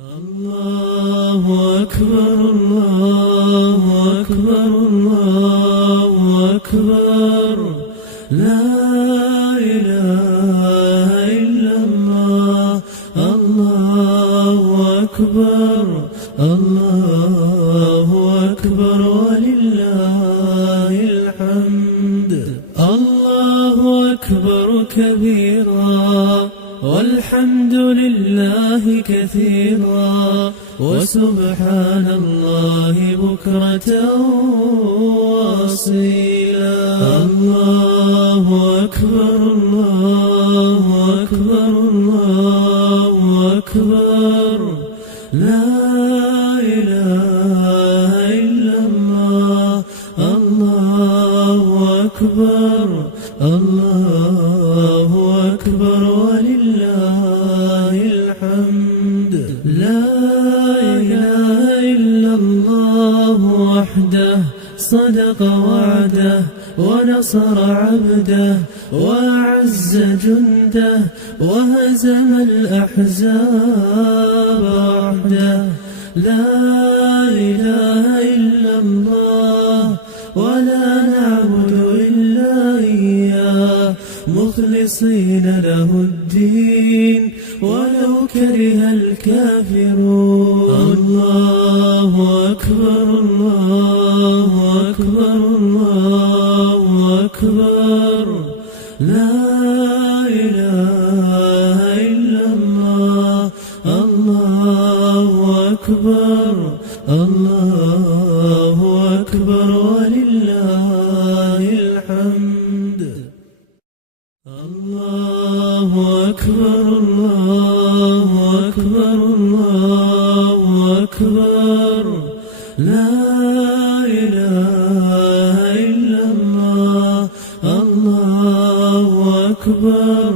الله أكبر الله أكبر الله أكبر لا إله إلا الله الله أكبر الله أكبر ولله الحمد الله أكبر كبيرا والحمد لله كثيرا وسبحان الله بكرة وأصيلا الله أكبر الله أكبر الله أكبر لا إله إلا الله الله أكبر الله أكبر ولله الحمد لا إله إلا الله وحده صدق وعده ونصر عبده وأعز جنده وهزم الأحزاب وحده لا إله إلا الله ولا نعبد إلا إياه مخلصين له الدين ولو كره الكافرون الله أكبر الله أكبر الله أكبر لا إله إلا الله الله أكبر الله أكبر ولله الحمد الله أكبر الله أكبر الله أكبر لا إله إلا الله الله أكبر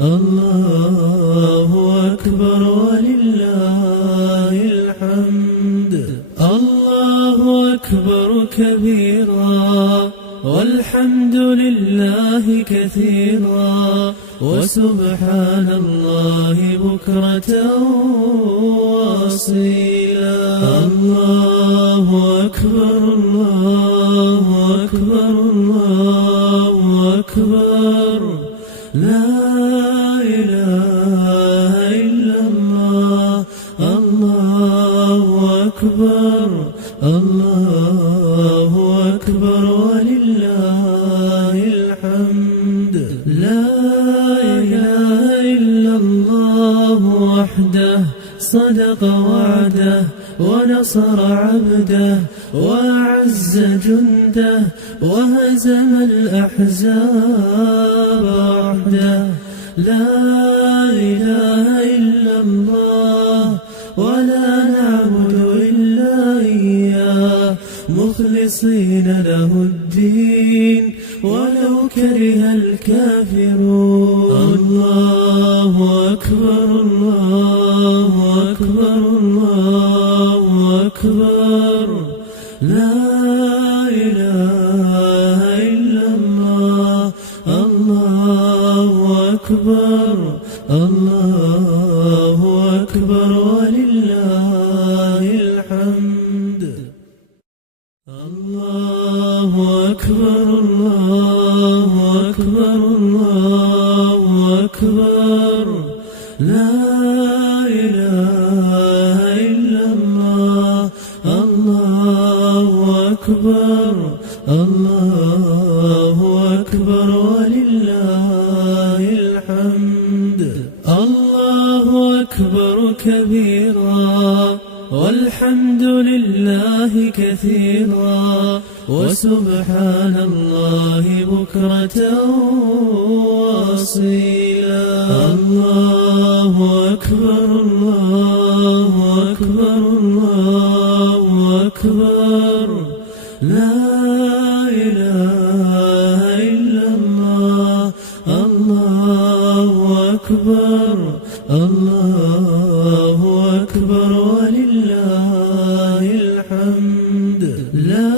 الله أكبر ولله الحمد الله أكبر كبيرا والحمد لله كثيرا وسبحان الله بكرة وأصيلا الله أكبر الله أكبر الله أكبر لا إله إلا الله الله أكبر الله أكبر ولله الحمد لا إله إلا الله وحده صدق وعده ونصر عبده وأعز جنده وهزم الأحزاب وحده لا إله إلا الله ولا نعبد إلا إياه مخلصين له الدين ولو كره الكافرون الله أكبر الله أكبر الله أكبر لا إله إلا الله الله أكبر الله أكبر ولله الحمد الله أكبر الله أكبر الله أكبر لا إله إلا الله الله أكبر الله أكبر ولله الحمد الله أكبر كبيرا والحمد لله كثيرا وسبحان الله بكرة وأصيلا الله أكبر الله أكبر الله أكبر لا إله إلا الله الله أكبر الله أكبر ولله الحمد لا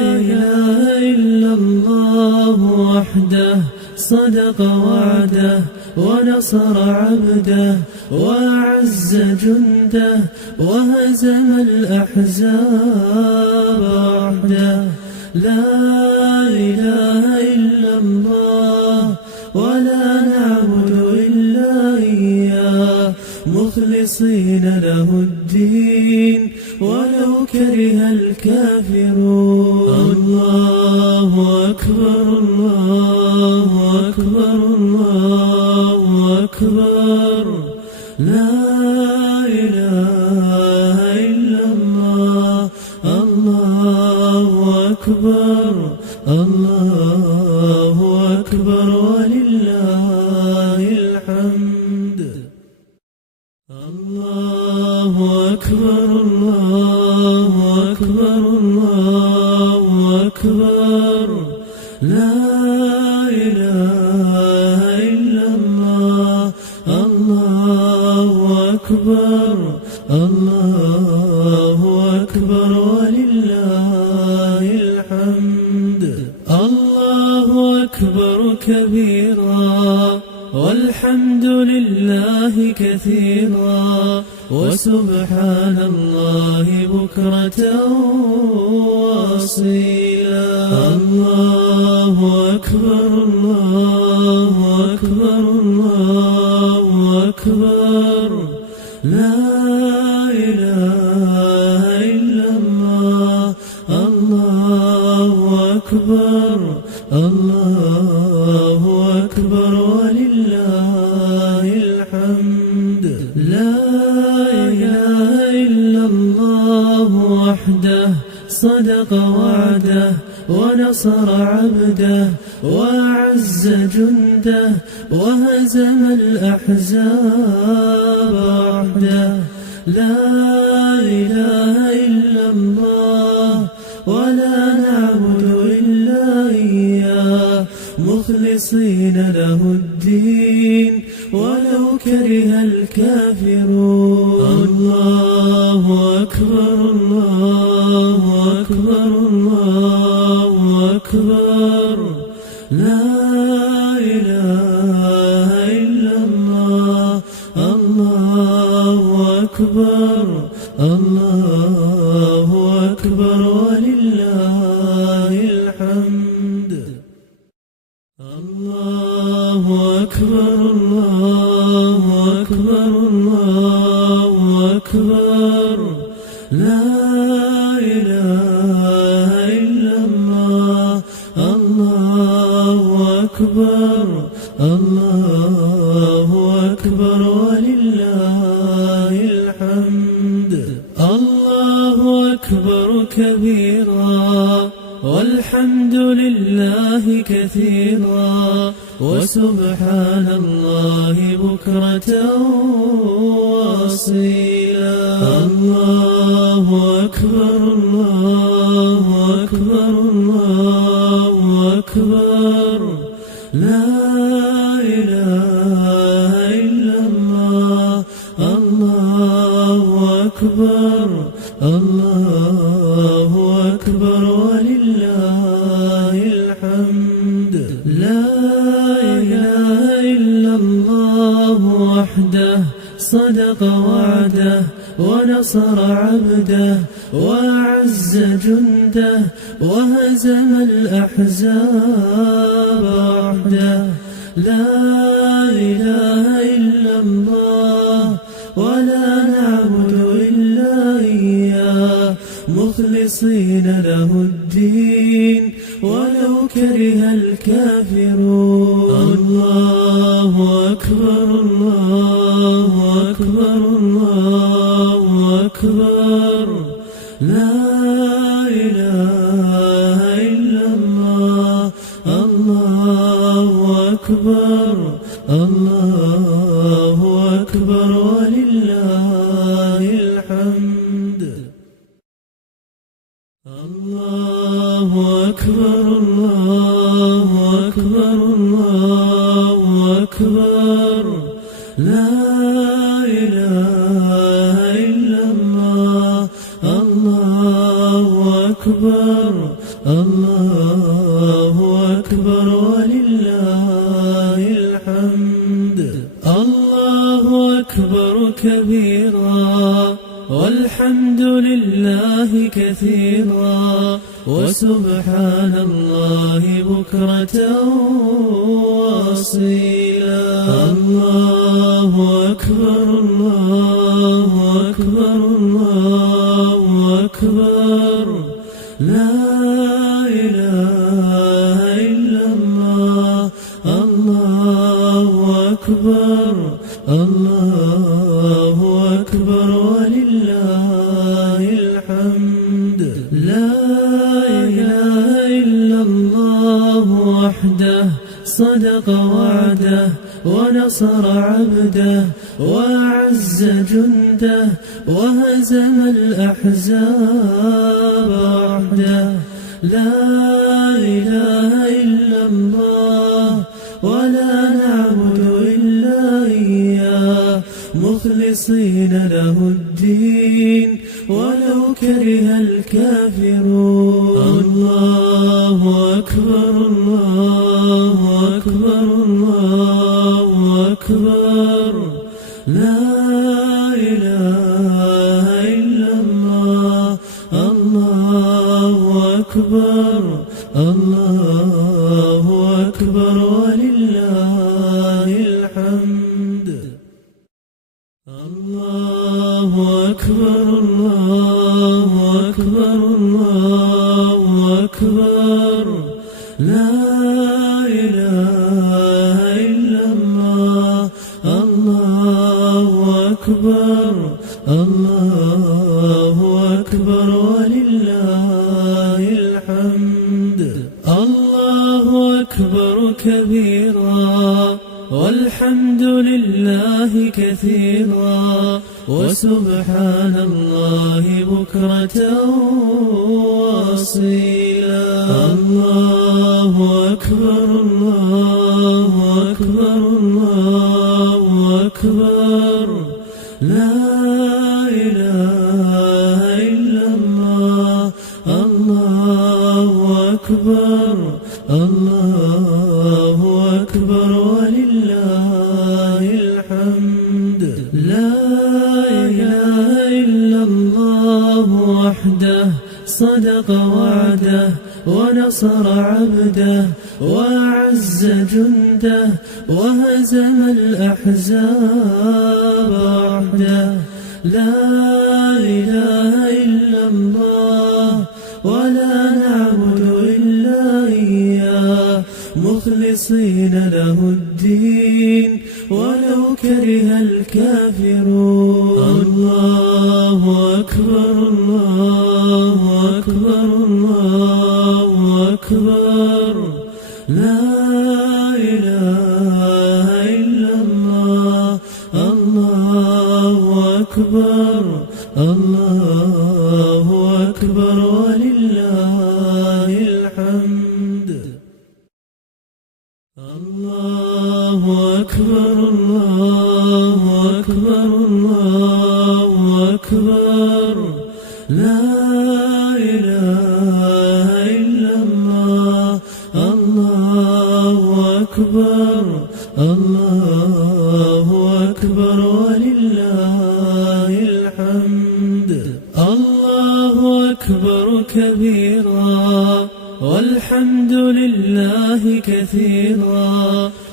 إله إلا الله وحده صدق وعده ونصر عبده وأعز جنده وهزم الأحزاب وحده. لا إله إلا الله ولا نعبد إلا إياه مخلصين له الدين ولو كره الكافرون. الله أكبر الله أكبر الله أكبر. لا إله إلا الله. الله أكبر الله أكبر ولله الحمد. الله أكبر الله أكبر الله أكبر. لا إله إلا الله. الله أكبر الله أكبر ولله الحمد. الله أكبر كبيرا والحمد لله كثيرا وسبحان الله بكرة وأصيلا. الله أكبر الله أكبر الله أكبر. لا إله إلا الله. الله أكبر الله أكبر ولله الحمد. لا إله إلا الله وحده صدق وعده ونصر عبده وأعز جنده وهزم الأحزاب وحده. لا إله إلا الله ولا نعبد إلا إياه مخلصين له الدين ولو كره الكافرون. الله أكبر الله أكبر الله أكبر. لا إله إلا الله. الله أكبر الله أكبر ولله الحمد. الله أكبر الله أكبر الله أكبر. لا إله إلا الله. الله أكبر الله أكبر ولله الحمد. الله أكبر كبيرا والحمد لله كثيرا وسبحان الله بكرة وأصيلا. الله أكبر الله أكبر الله أكبر. لا إله إلا الله. الله أكبر الله أكبر ولله الحمد. لا إله إلا الله وحده صدق وعده ونصر عبده وأعز جنده وهزم الأحزاب وحده. لا إله إلا الله ولا نعبد إلا إياه مخلصين له الدين ولو كره الكافرون. الله أكبر الله أكبر الله أكبر. لا إله إلا الله. الله أكبر الله أكبر ولله الحمد. الله أكبر الله أكبر الله أكبر. لا إله إلا الله. الله أكبر الله أكبر ولله الحمد. الله أكبر كبيرا والحمد لله كثيرا وسبحان الله بكرة وأصيلا. الله أكبر الله أكبر الله أكبر لا إله إلا الله. الله أكبر الله أكبر ولله الحمد. لا إله إلا الله وحده صدق وعده ونصر عبده وأعز جنده وهزم الأحزاب وحده. لا إله إلا الله ولا نعبد إلا إياه مخلصين له الدين ولو كره الكافرون. الله أكبر الله أكبر الله أكبر لا إله إلا الله. الله أكبر الله أكبر ولله الحمد. الله أكبر الله أكبر الله أكبر لا إله إلا الله. الله أكبر الله أكبر ولله الحمد. الله أكبر كبيرا والحمد لله كثيرا وسبحان الله بكرة وأصيلا. الله أكبر الله أكبر الله أكبر لا إله إلا الله. الله أكبر الله أكبر ولله الحمد. لا إله إلا الله وحده صدق وعده ونصر عبده وأعز جنده وهزم الأحزاب وحده. لا إله إلا الله ولا نعبد إلا إياه مخلصين له الدين ولو كره الكافرون. الله أكبر الله أكبر الله أكبر لا إله إلا الله. الله أكبر الله أكبر ولله الحمد. الله أكبر الله أكبر الله أكبر لا إله إلا الله. الله أكبر الله أكبر ولله الحمد. الله أكبر كبيرا والحمد لله كثيرا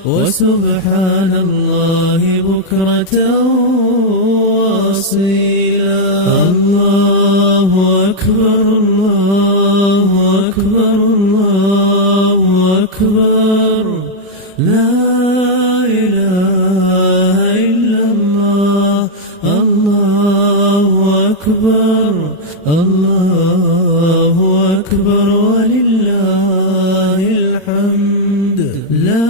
وسبحان الله بكرة وأصيلا. الله أكبر الله أكبر الله أكبر لا إله إلا الله. الله أكبر الله أكبر ولله الحمد. لا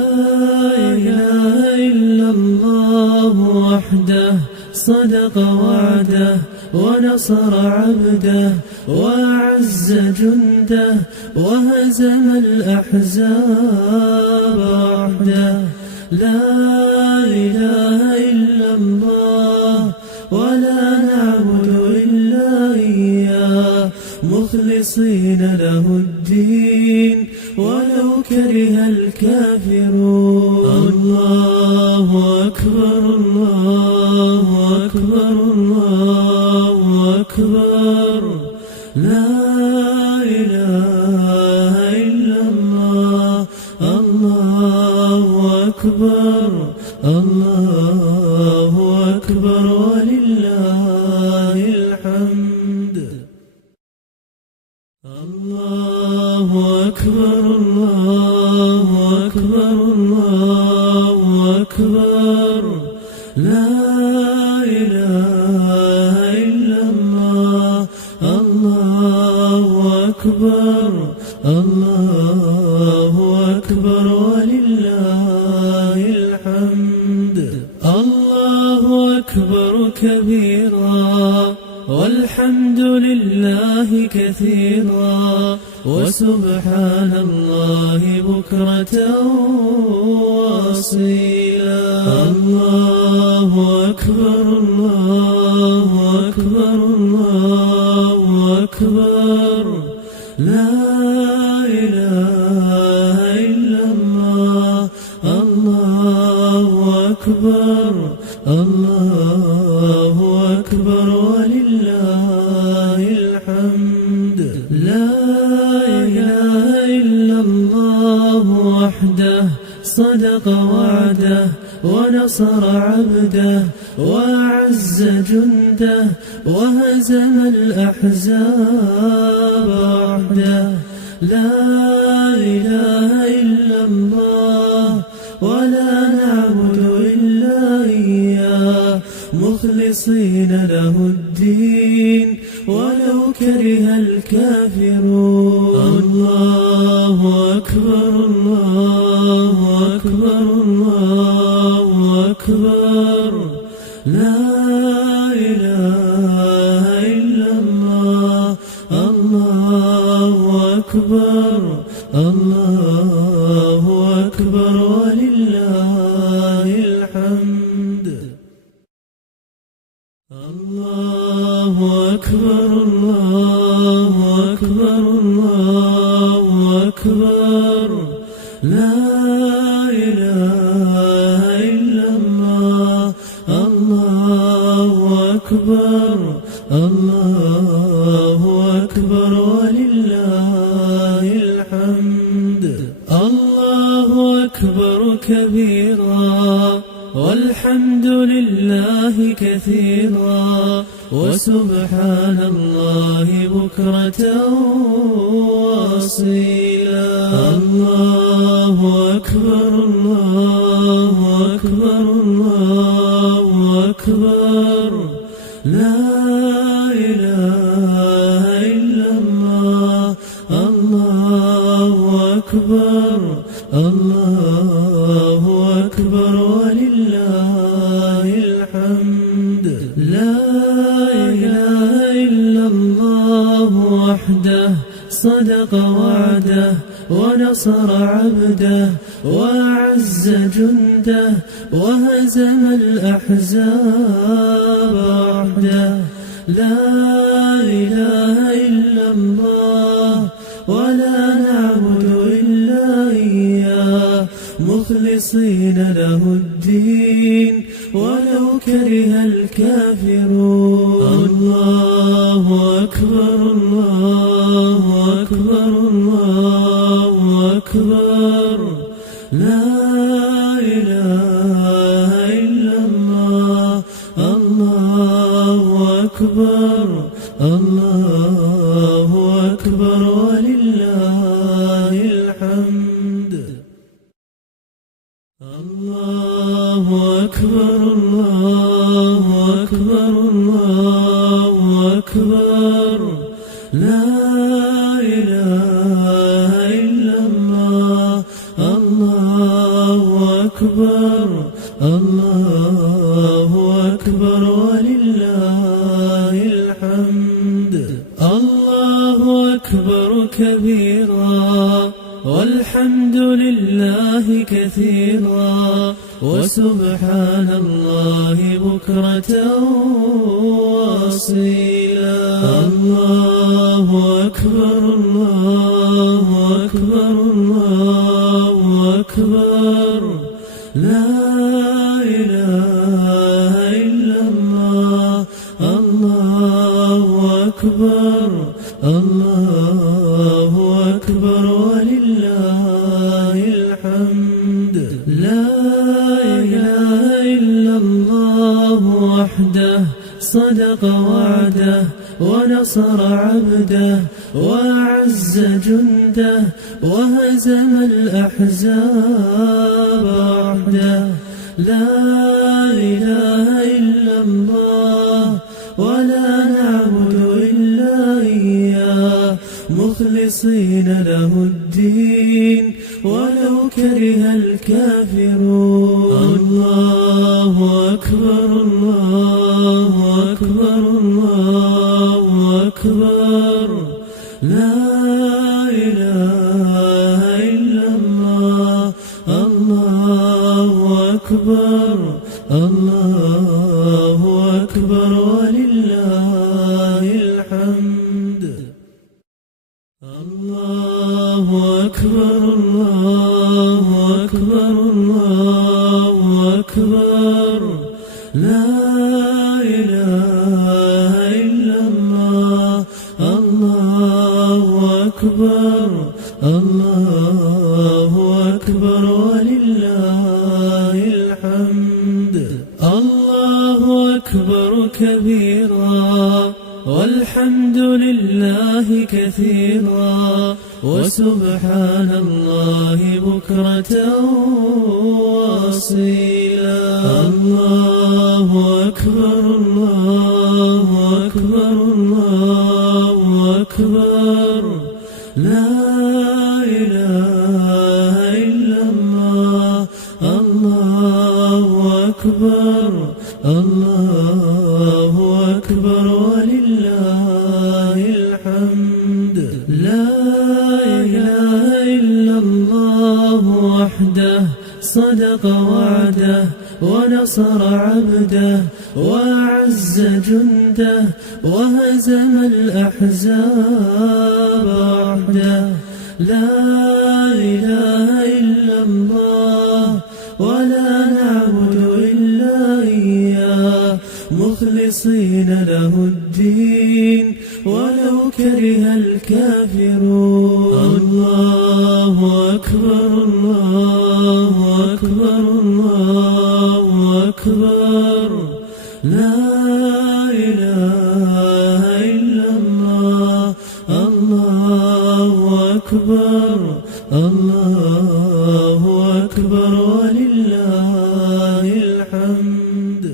إله إلا الله وحده صدق وعده ونصر عبده وأعز جنده وهزم الأحزاب وحده. لا إله إلا الله ولا نعبد إلا إياه مخلصين له الدين ولو كره الكافرون. الله أكبر الله أكبر الله أكبر لا إله إلا الله الله أكبر الله أكبر ولله الحمد الله أكبر الله أكبر الله أكبر لا إله إلا الله الله أكبر الله أكبر ولله الحمد الله أكبر كبيرا والحمد لله كثيرا وسبحان الله بكرة وأصيلا الله أكبر الله أكبر الله أكبر لا إله إلا الله الله أكبر الله أكبر ولله الحمد لا إله إلا الله وحده صدق وعده ونصر عبده وأعز جنده وهزم الأحزاب وحده لا إله إلا الله ولا نعبد إلا إياه مخلصين له الدين ولو كره الكافرون الله أكبر الله أكبر الله أكبر لا إله إلا الله الله أكبر الله أكبر ولله الحمد الله أكبر الله أكبر الله أكبر لا إله إلا الله الله أكبر الله أكبر ولله الحمد الله أكبر كبيرا والحمد لله كثيرا وسبحان الله بكرة وأصيلا الله أكبر الله أكبر الله أكبر لا إله إلا الله الله أكبر الله أكبر ولله الحمد لا إله إلا الله وحده صدق وعده ونصر عبده وأعز جنده وهزم الأحزاب وحده لا إله إلا الله ولا نعبد إلا إياه مخلصين له الدين ولو كره الكافرون الله أكبر الله أكبر الله أكبر لا إله إلا الله الله أكبر الله أكبر ولله الحمد الله أكبر الله أكبر الله أكبر لا إله إلا الله الله أكبر الله أكبر ولله الحمد الله أكبر كبيرا والحمد لله كثيرا وسبحان الله بكرة وأصيلا الله أكبر الله أكبر الله أكبر لا إله إلا الله الله أكبر الله أكبر ولله الحمد. لا إله إلا الله وحده صدق وعده ونصر عبده وأعز جنده وهزم الأحزاب وحده. لا إله إلا الله ولا نعبد إلا إياه مخلصين له الدين ولو كره الكافرون. الله أكبر الله أكبر الله أكبر. لا إله إلا الله الله أكبر الله أكبر ولله الحمد. الله أكبر الله أكبر الله أكبر. لا إله إلا الله الله أكبر الله أكبر ولله الحمد. الله أكبر كبيرا والحمد لله كثيرا وسبحان الله بكرة وأصيلا. الله أكبر الله أكبر الله أكبر. لا إله إلا الله الله أكبر الله أكبر ولله الحمد. لا إله إلا الله وحده صدق وعده ونصر عبده وأعز جنده وهزم الأحزاب وحده. لا إله إلا الله ولا نعبد إلا إياه مخلصين له الدين ولو كره الكافرون. الله أكبر الله أكبر الله أكبر. لا إله إلا الله الله أكبر الله أكبر ولله الحمد.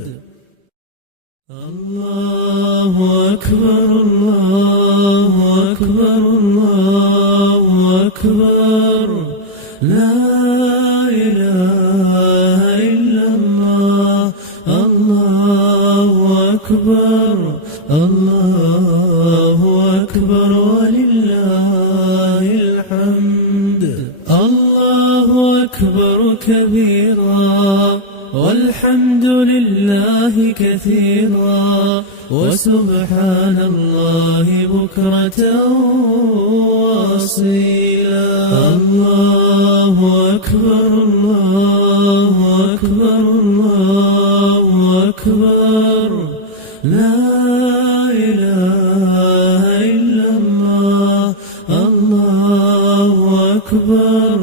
الله أكبر الله أكبر الله أكبر. لا إله إلا الله الله أكبر الله أكبر ولله الحمد. الله أكبر كبيرا والحمد لله كثيرا وسبحان الله بكرة وأصيلا. الله أكبر الله أكبر الله أكبر. لا إله إلا الله الله أكبر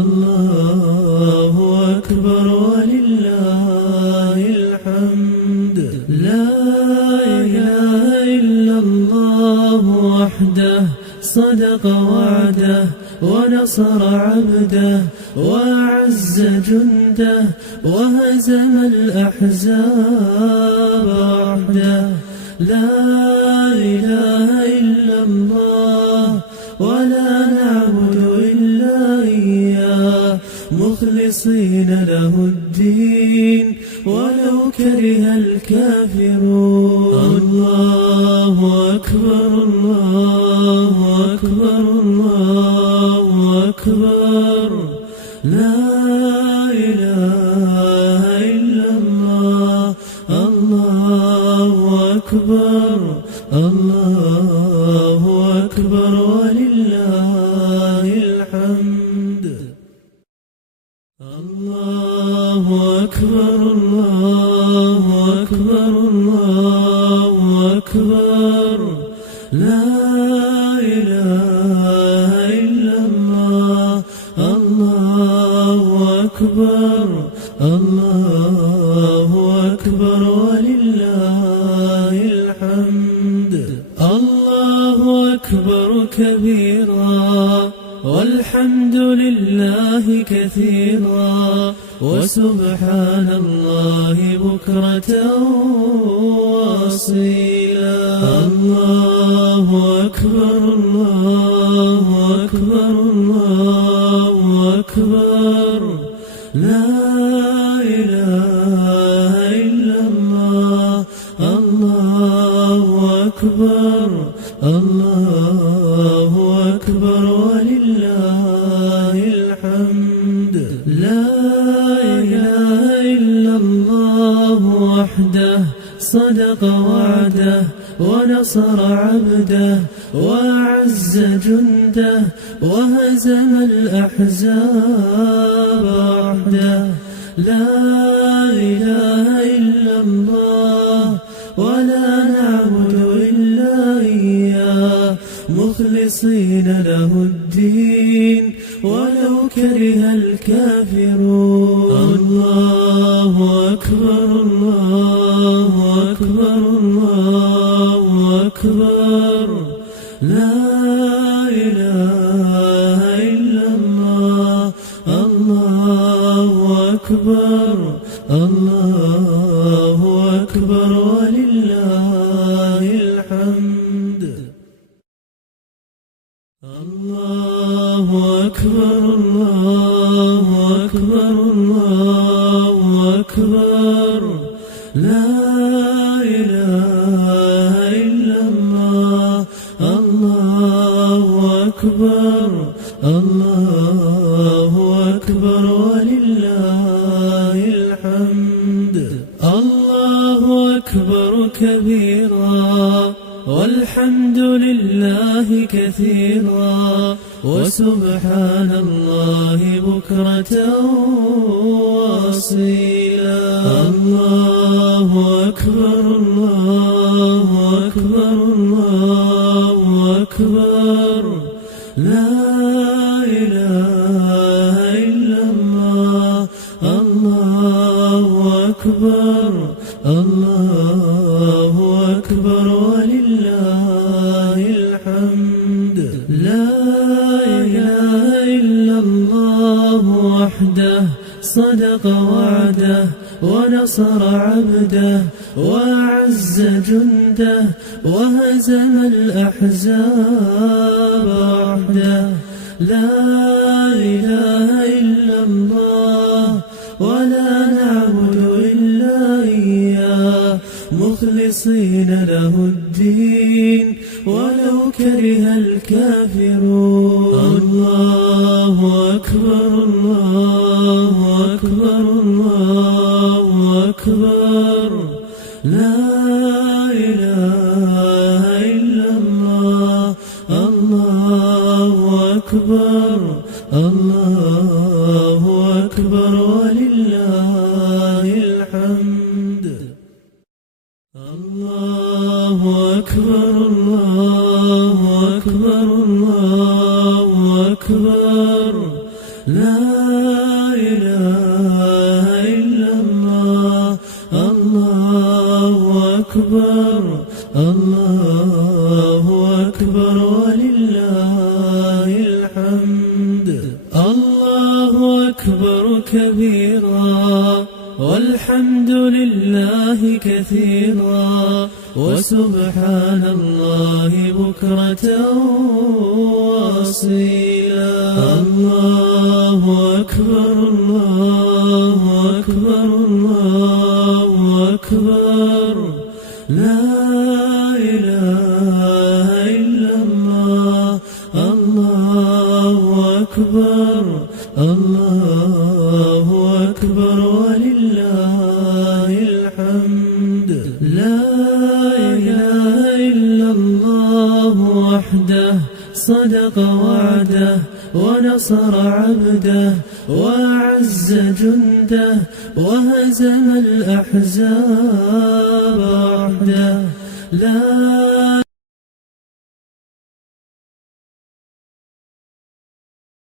الله أكبر ولله الحمد. لا إله إلا الله وحده صدق وعده ونصر عبده وأعز جنده وهزم الأحزاب وحده. لا إله إلا الله ولا نعبد إلا إياه مخلصين له الدين ولو كره الكافرون. الله أكبر الله أكبر الله أكبر. لا إله إلا الله الله أكبر الله أكبر ولله الحمد. الله أكبر الله أكبر الله أكبر. أكبر لا إله إلا الله الله أكبر الله أكبر ولله الحمد الله أكبر كبيرا والحمد لله كثيرا وسبحان الله بكرة وأصيلا الله أكبر الله أكبر الله أكبر لا إله إلا الله الله أكبر الله أكبر ولله الحمد لا إله إلا الله وحده صدق وعده ونصر عبده وأعز جنده وهزم الأحزاب وحده لا إله إلا الله ولا نعبد إلا إياه مخلصين له الدين ولو كره الكافرون الله أكبر الله أكبر الله أكبر لا إله إلا الله الله أكبر الله أكبر ولله الحمد الله أكبر الله أكبر الله أكبر لا إله إلا الله الله أكبر الله أكبر ولله الحمد الله أكبر كبيرا والحمد لله كثيرا وسبحان الله بكرة وأصيلا الله أكبر الله أكبر الله أكبر لا إله إلا الله الله أكبر الله أكبر ولله الحمد لا إله إلا الله وحده صدق وعده ونصر عبده وأعز جنده وهزم الأحزاب وحده لا إله إلا الله ولا نعبد إلا إياه مخلصين له الدين ولو كره الكافرون الله أكبر الله أكبر الله أكبر لا إله إلا الله الله أكبر الله أكبر ولله الحمد الله أكبر الله أكبر الله أكبر لا إله إلا الله الله أكبر الله أكبر ولله الحمد الله أكبر كبيرا والحمد لله كثيرا وسبحان الله بكرة وأصيلا الله أكبر الله أكبر الله أكبر لا إله إلا الله الله أكبر الله أكبر ولله الحمد لا إله إلا الله وحده صدق وعده ونصر عبده وأعز جنده وهزم الأحزاب وحده لا